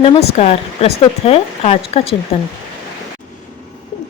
नमस्कार। प्रस्तुत है आज का चिंतन।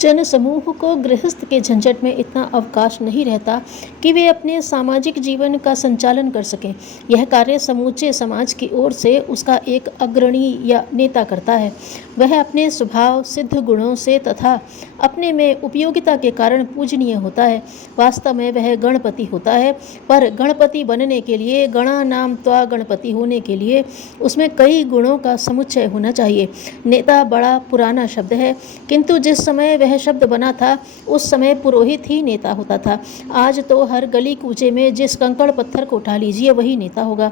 जन समूह को गृहस्थ के झंझट में इतना अवकाश नहीं रहता कि वे अपने सामाजिक जीवन का संचालन कर सकें। यह कार्य समूचे समाज की ओर से उसका एक अग्रणी या नेता करता है। वह अपने स्वभाव सिद्ध गुणों से तथा अपने में उपयोगिता के कारण पूजनीय होता है। वास्तव में वह गणपति होता है, पर गणपति बनने के लिए, गणा नाम त्वा गणपति होने के लिए उसमें कई गुणों का समुच्चय होना चाहिए। नेता बड़ा पुराना शब्द है, किंतु जिस समय वह शब्द बना था उस समय पुरोहित ही नेता होता था। आज तो हर गली कूचे में जिस कंकड़ पत्थर को उठा लीजिए वही नेता होगा।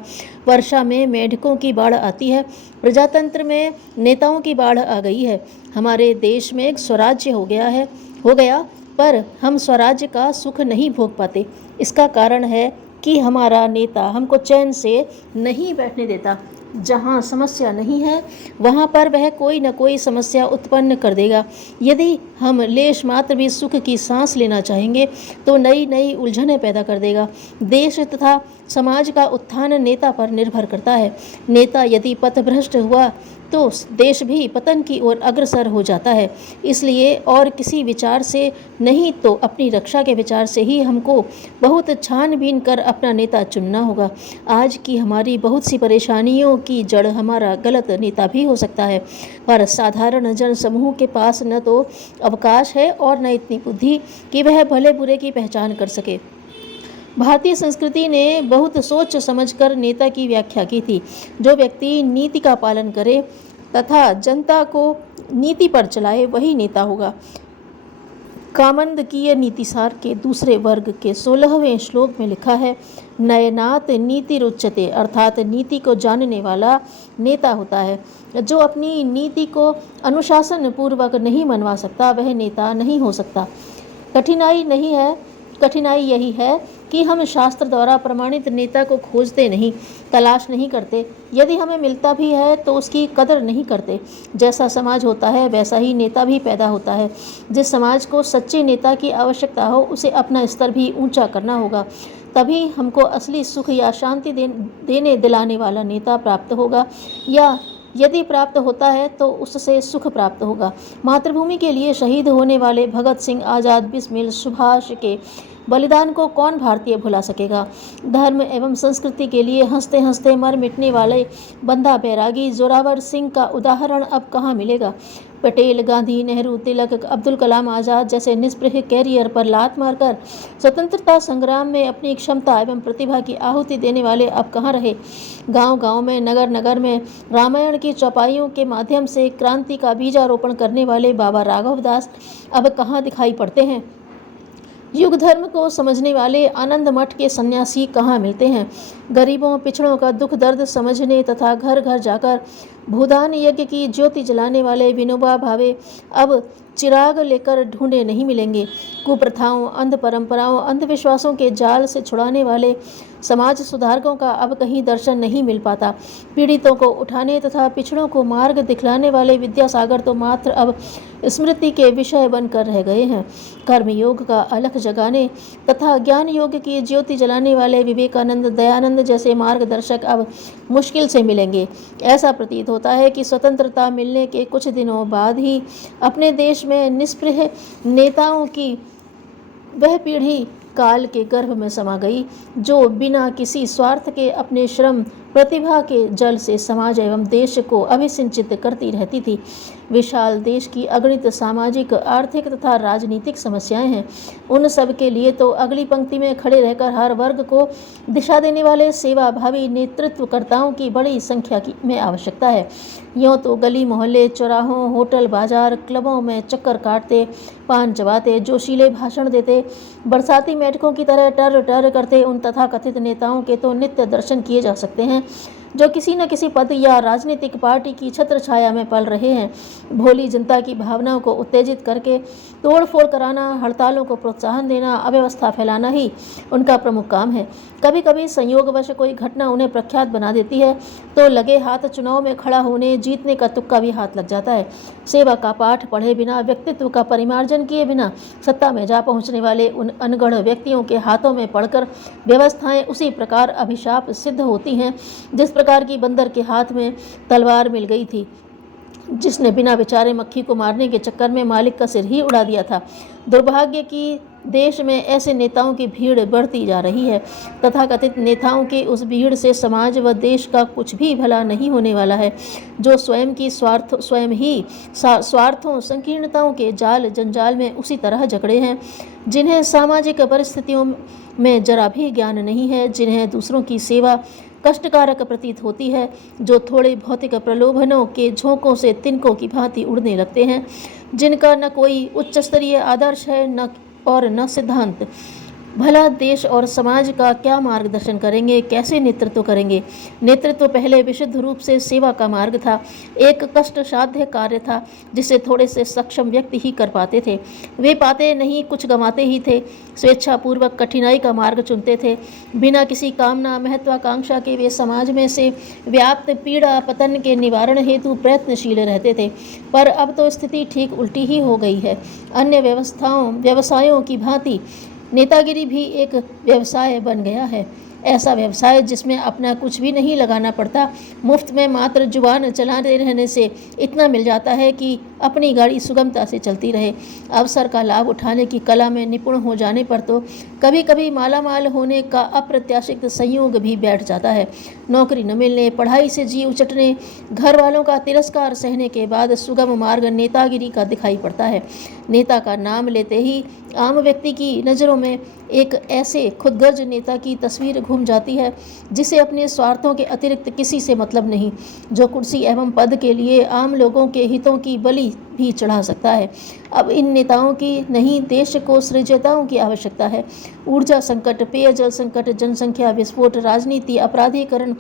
वर्षा में मेढकों की बाढ़ आती है, प्रजातंत्र में नेताओं की बाढ़ आ गई है। हमारे देश में एक स्वराज्य हो गया, पर हम स्वराज्य का सुख नहीं भोग पाते। इसका कारण है कि हमारा नेता हमको चैन से नहीं बैठने देता। जहाँ समस्या नहीं है वहाँ पर वह कोई न कोई समस्या उत्पन्न कर देगा। यदि हम लेश मात्र भी सुख की सांस लेना चाहेंगे तो नई नई उलझनें पैदा कर देगा। देश तथा समाज का उत्थान नेता पर निर्भर करता है। नेता यदि पथभ्रष्ट हुआ तो देश भी पतन की ओर अग्रसर हो जाता है। इसलिए और किसी विचार से नहीं तो अपनी रक्षा के विचार से ही हमको बहुत छानबीन कर अपना नेता चुनना होगा। आज की हमारी बहुत सी परेशानियों की जड़ हमारा गलत नेता भी हो सकता है, पर साधारण जन समूह के पास न तो अवकाश है और न इतनी बुद्धि कि वह भले बुरे की पहचान कर सके। भारतीय संस्कृति ने बहुत सोच समझकर नेता की व्याख्या की थी। जो व्यक्ति नीति का पालन करे तथा जनता को नीति पर चलाए वही नेता होगा। कामंदकीय नीतिसार के दूसरे वर्ग के 16वें श्लोक में लिखा है, नयनात नीति रुच्यते, अर्थात नीति को जानने वाला नेता होता है। जो अपनी नीति को अनुशासन पूर्वक नहीं मनवा सकता वह नेता नहीं हो सकता। कठिनाई यही है कि हम शास्त्र द्वारा प्रमाणित नेता को खोजते नहीं, तलाश नहीं करते। यदि हमें मिलता भी है तो उसकी कदर नहीं करते। जैसा समाज होता है वैसा ही नेता भी पैदा होता है। जिस समाज को सच्चे नेता की आवश्यकता हो उसे अपना स्तर भी ऊंचा करना होगा, तभी हमको असली सुख या शांति देने दिलाने वाला नेता प्राप्त होगा, या यदि प्राप्त होता है तो उससे सुख प्राप्त होगा। मातृभूमि के लिए शहीद होने वाले भगत सिंह, आज़ाद, बिस्मिल, सुभाष के बलिदान को कौन भारतीय भुला सकेगा। धर्म एवं संस्कृति के लिए हंसते हंसते मर मिटने वाले बंदा बैरागी जोरावर सिंह का उदाहरण अब कहाँ मिलेगा। पटेल, गांधी, नेहरू, तिलक, अब्दुल कलाम आज़ाद जैसे निष्प्रह कैरियर पर लात मारकर स्वतंत्रता संग्राम में अपनी क्षमता एवं प्रतिभा की आहुति देने वाले अब कहाँ रहे। गांव-गांव में, नगर नगर में रामायण की चौपाइयों के माध्यम से क्रांति का बीजारोपण करने वाले बाबा राघव दास अब कहाँ दिखाई पड़ते हैं। युग धर्म को समझने वाले आनंद मठ के सन्यासी कहाँ मिलते हैं। गरीबों पिछड़ों का दुख दर्द समझने तथा घर घर जाकर भूदान यज्ञ की ज्योति जलाने वाले विनोबा भावे अब चिराग लेकर ढूंढे नहीं मिलेंगे। कुप्रथाओं, अंध परंपराओं, अंधविश्वासों के जाल से छुड़ाने वाले समाज सुधारकों का अब कहीं दर्शन नहीं मिल पाता। पीड़ितों को उठाने तथा पिछड़ों को मार्ग दिखलाने वाले विद्यासागर तो मात्र अब स्मृति के विषय बनकर रह गए हैं। कर्मयोग का अलख जगाने तथा ज्ञान योग की ज्योति जलाने वाले विवेकानंद, दयानंद जैसे मार्गदर्शक अब मुश्किल से मिलेंगे। ऐसा प्रतीत होता है कि स्वतंत्रता मिलने के कुछ दिनों बाद ही अपने देश में निष्प्रह नेताओं की वह पीढ़ी काल के गर्भ में समा गई, जो बिना किसी स्वार्थ के अपने श्रम प्रतिभा के जल से समाज एवं देश को अभिसिंचित करती रहती थी। विशाल देश की अगणित सामाजिक, आर्थिक तथा राजनीतिक समस्याएं हैं। उन सब के लिए तो अगली पंक्ति में खड़े रहकर हर वर्ग को दिशा देने वाले सेवाभावी नेतृत्वकर्ताओं की बड़ी संख्या की में आवश्यकता है। यूँ तो गली मोहल्ले, चौराहों, होटल, बाजार, क्लबों में चक्कर काटते, पान चबाते, जोशीले भाषण देते, बरसाती मेढकों की तरह टर टर करते उन तथाकथित नेताओं के तो नित्य दर्शन किए जा सकते हैं, जो किसी न किसी पद या राजनीतिक पार्टी की छत्र छाया में पल रहे हैं। भोली जनता की भावनाओं को उत्तेजित करके तोड़ फोड़ कराना, हड़तालों को प्रोत्साहन देना, अव्यवस्था फैलाना ही उनका प्रमुख काम है। कभी कभी संयोगवश कोई घटना उन्हें प्रख्यात बना देती है तो लगे हाथ चुनाव में खड़ा होने, जीतने का तुक्का भी हाथ लग जाता है। सेवा का पाठ पढ़े बिना, व्यक्तित्व का परिमार्जन किए बिना सत्ता में जा पहुंचने वाले उन अनगढ़ व्यक्तियों के हाथों में पड़कर व्यवस्थाएं उसी प्रकार अभिशाप सिद्ध होती हैं जिस प्रकार की बंदर के हाथ में तलवार मिल गई थी। जिसने बिना बेचारे मक्खी को मारने के चक्कर में मालिक का सिर ही उड़ा दिया था। दुर्भाग्य कि देश में ऐसे नेताओं की भीड़ बढ़ती जा रही है। तथाकथित नेताओं की उस भीड़ से समाज व देश का कुछ भी भला नहीं होने वाला है, जो स्वयं ही स्वार्थों संकीर्णताओं के जाल जंजाल में उसी तरह जकड़े हैं, जिन्हें सामाजिक परिस्थितियों में जरा भी ज्ञान नहीं है, जिन्हें दूसरों की सेवा कष्टकारक प्रतीत होती है, जो थोड़े भौतिक प्रलोभनों के झोंकों से तिनकों की भांति उड़ने लगते हैं, जिनका न कोई उच्च स्तरीय आदर्श है न सिद्धांत। भला देश और समाज का क्या मार्गदर्शन करेंगे, कैसे नेतृत्व करेंगे? नेतृत्व पहले विशुद्ध रूप से सेवा का मार्ग था, एक कष्ट साध्य कार्य था जिसे थोड़े से सक्षम व्यक्ति ही कर पाते थे। वे पाते नहीं, कुछ गंवाते ही थे। स्वेच्छापूर्वक कठिनाई का मार्ग चुनते थे। बिना किसी कामना महत्वाकांक्षा के वे समाज में से व्याप्त पीड़ा पतन के निवारण हेतु प्रयत्नशील रहते थे। पर अब तो स्थिति ठीक उल्टी ही हो गई है। अन्य व्यवसायों की भांति नेतागिरी भी एक व्यवसाय बन गया है, ऐसा व्यवसाय जिसमें अपना कुछ भी नहीं लगाना पड़ता। मुफ्त में मात्र जुबान चलाते रहने से इतना मिल जाता है कि अपनी गाड़ी सुगमता से चलती रहे। अवसर का लाभ उठाने की कला में निपुण हो जाने पर तो कभी कभी मालामाल होने का अप्रत्याशित संयोग भी बैठ जाता है। नौकरी न मिलने, पढ़ाई से जी उचटने, घर वालों का तिरस्कार सहने के बाद सुगम मार्ग नेतागिरी का दिखाई पड़ता है। नेता का नाम लेते ही आम व्यक्ति की नज़रों में एक ऐसे खुदगर्ज नेता की तस्वीर घूम जाती है जिसे अपने स्वार्थों के अतिरिक्त किसी से मतलब नहीं, जो कुर्सी एवं पद के लिए आम लोगों के हितों की बलि भी चढ़ा सकता है। अब इन नेताओं की नहीं, देश को सृजताओं की आवश्यकता है। ऊर्जा संकट, पेयजल संकट, जनसंख्या विस्फोट, राजनीति, अपराधीकरण,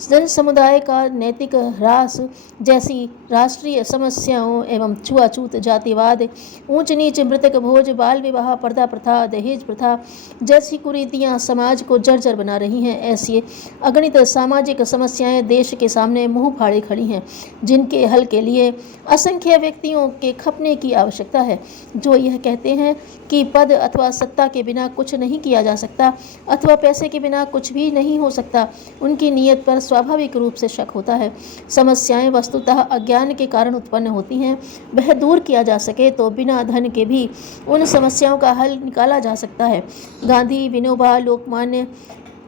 जन समुदाय का नैतिक ह्रास जैसी राष्ट्रीय समस्याओं एवं छुआछूत, जातिवाद, ऊंच नीच, मृतक भोज, बाल विवाह, पर्दा प्रथा, दहेज प्रथा जैसी कुरीतियां समाज को जर्जर बना रही हैं। ऐसी अगणित सामाजिक समस्याएं देश के सामने मुंह फाड़े खड़ी हैं, जिनके हल के लिए असंख्य व्यक्तियों के खपने की आवश्यकता है, जो यह कहते हैं कि पद अथवा सत्ता के बिना कुछ नहीं किया जा सकता अथवा पैसे के बिना कुछ भी नहीं हो सकता। उनकी नीयत पर स्वाभाविक रूप से शक होता है। समस्याएं वस्तुतः अज्ञान के कारण उत्पन्न होती हैं। वह दूर किया जा सके तो बिना धन के भी उन समस्याओं का हल निकाला जा सकता है। गांधी, विनोबा, लोकमान्य,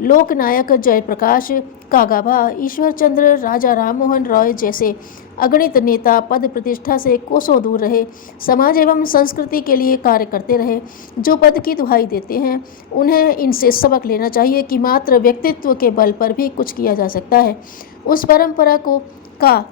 लोकनायक जयप्रकाश, कागाबा, ईश्वर चंद्र, राजा राममोहन रॉय जैसे अगणित नेता पद प्रतिष्ठा से कोसों दूर रहे, समाज एवं संस्कृति के लिए कार्य करते रहे। जो पद की दुहाई देते हैं, उन्हें इनसे सबक लेना चाहिए कि मात्र व्यक्तित्व के बल पर भी कुछ किया जा सकता है। उस परंपरा का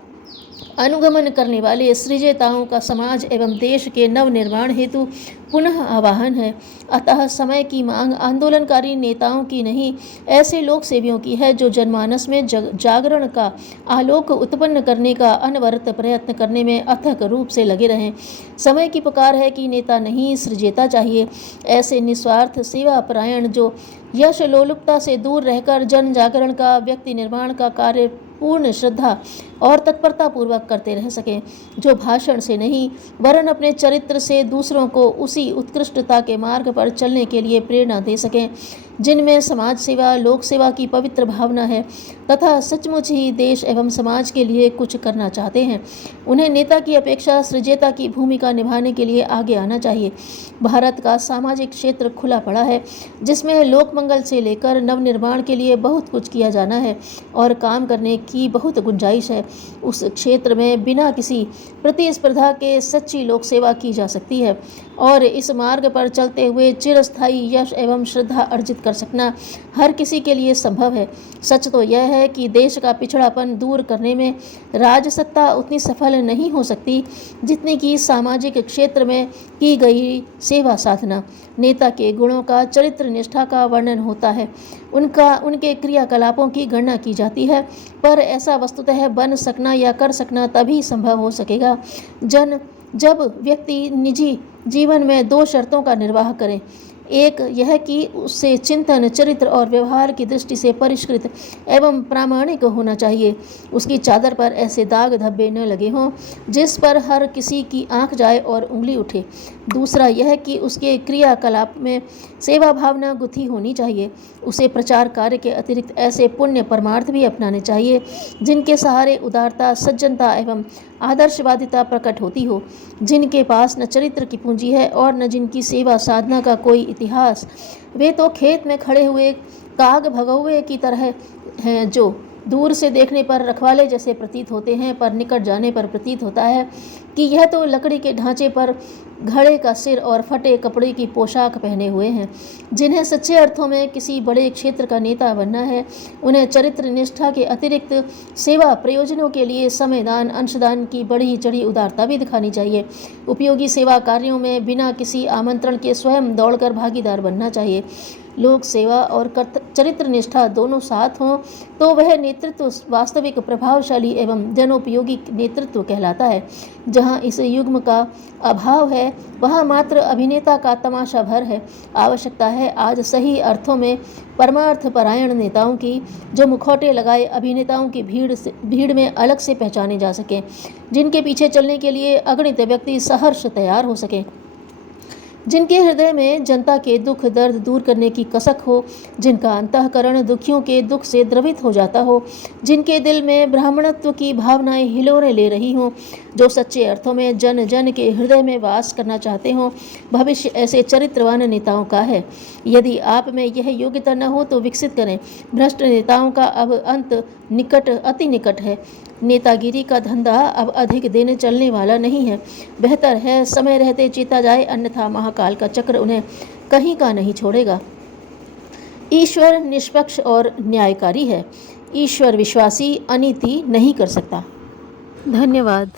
अनुगमन करने वाले सृजताओं का समाज एवं देश के नव निर्माण हेतु पुनः आह्वान है। अतः समय की मांग आंदोलनकारी नेताओं की नहीं, ऐसे लोक सेवियों की है जो जनमानस में जागरण का आलोक उत्पन्न करने का अनवरत प्रयत्न करने में अथक रूप से लगे रहें। समय की पुकार है कि नेता नहीं, सृजता चाहिए। ऐसे निस्वार्थ सेवा परायण जो यश लोलुपता से दूर रहकर जन जागरण का, व्यक्ति निर्माण का कार्य पूर्ण श्रद्धा और तत्परता पूर्वक करते रह सकें, जो भाषण से नहीं वरन अपने चरित्र से दूसरों को उसी उत्कृष्टता के मार्ग पर चलने के लिए प्रेरणा दे सकें जिनमें समाज सेवा, लोक सेवा की पवित्र भावना है तथा सचमुच ही देश एवं समाज के लिए कुछ करना चाहते हैं। उन्हें नेता की अपेक्षा सृजता की भूमिका निभाने के लिए आगे आना चाहिए। भारत का सामाजिक क्षेत्र खुला पड़ा है, जिसमें लोक मंगल से लेकर नवनिर्माण के लिए बहुत कुछ किया जाना है और काम करने की बहुत गुंजाइश है। उस क्षेत्र में बिना किसी प्रतिस्पर्धा के सच्ची लोक सेवा की जा सकती है और इस मार्ग पर चलते हुए चिरस्थायी यश एवं श्रद्धा अर्जित कर सकना हर किसी के लिए संभव है। सच तो यह है कि देश का पिछड़ापन दूर करने में राजसत्ता उतनी सफल नहीं हो सकती जितनी कि सामाजिक क्षेत्र में की गई सेवा साधना। नेता के गुणों का, चरित्र निष्ठा का वर्णन होता है, उनके क्रियाकलापों की गणना की जाती है, पर ऐसा वस्तुतः बन सकना या कर सकना तभी संभव हो सकेगा जब व्यक्ति निजी जीवन में दो शर्तों का निर्वाह करें। एक यह कि उससे चिंतन, चरित्र और व्यवहार की दृष्टि से परिष्कृत एवं प्रामाणिक होना चाहिए। उसकी चादर पर ऐसे दाग धब्बे न लगे हों जिस पर हर किसी की आंख जाए और उंगली उठे। दूसरा यह कि उसके क्रियाकलाप में सेवा भावना गुथी होनी चाहिए। उसे प्रचार कार्य के अतिरिक्त ऐसे पुण्य परमार्थ भी अपनाने चाहिए जिनके सहारे उदारता, सज्जनता एवं आदर्शवादिता प्रकट होती हो, जिनके पास न चरित्र की पूंजी है और न जिनकी सेवा साधना का कोई इतिहास। वे तो खेत में खड़े हुए काग भगौए की तरह हैं, जो दूर से देखने पर रखवाले जैसे प्रतीत होते हैं, पर निकट जाने पर प्रतीत होता है कि यह तो लकड़ी के ढांचे पर घड़े का सिर और फटे कपड़े की पोशाक पहने हुए हैं। जिन्हें सच्चे अर्थों में किसी बड़े क्षेत्र का नेता बनना है, उन्हें चरित्र निष्ठा के अतिरिक्त सेवा प्रयोजनों के लिए समयदान, अंशदान की बढ़ी चढ़ी उदारता भी दिखानी चाहिए। उपयोगी सेवा कार्यों में बिना किसी आमंत्रण के स्वयं दौड़कर भागीदार बनना चाहिए। लोक सेवा और चरित्र निष्ठा दोनों साथ हों तो वह नेतृत्व वास्तविक प्रभावशाली एवं जनोपयोगी नेतृत्व कहलाता है। जहाँ इस युग्म का अभाव है वहाँ मात्र अभिनेता का तमाशा भर है। आवश्यकता है आज सही अर्थों में परमार्थ परायण नेताओं की, जो मुखौटे लगाए अभिनेताओं की भीड़ में अलग से पहचाने जा सकें, जिनके पीछे चलने के लिए अगणित व्यक्ति सहर्ष तैयार हो सकें, जिनके हृदय में जनता के दुख दर्द दूर करने की कसक हो, जिनका अंतःकरण दुखियों के दुख से द्रवित हो जाता हो, जिनके दिल में ब्राह्मणत्व की भावनाएं हिलोरे ले रही हों, जो सच्चे अर्थों में जन जन के हृदय में वास करना चाहते हों। भविष्य ऐसे चरित्रवान नेताओं का है। यदि आप में यह योग्यता न हो तो विकसित करें। भ्रष्ट नेताओं का अब अंत निकट, अति निकट है। नेतागिरी का धंधा अब अधिक दिन चलने वाला नहीं है। बेहतर है समय रहते जीता जाए, अन्यथा महाकाल का चक्र उन्हें कहीं का नहीं छोड़ेगा। ईश्वर निष्पक्ष और न्यायकारी है। ईश्वर विश्वासी अनीति नहीं कर सकता। धन्यवाद।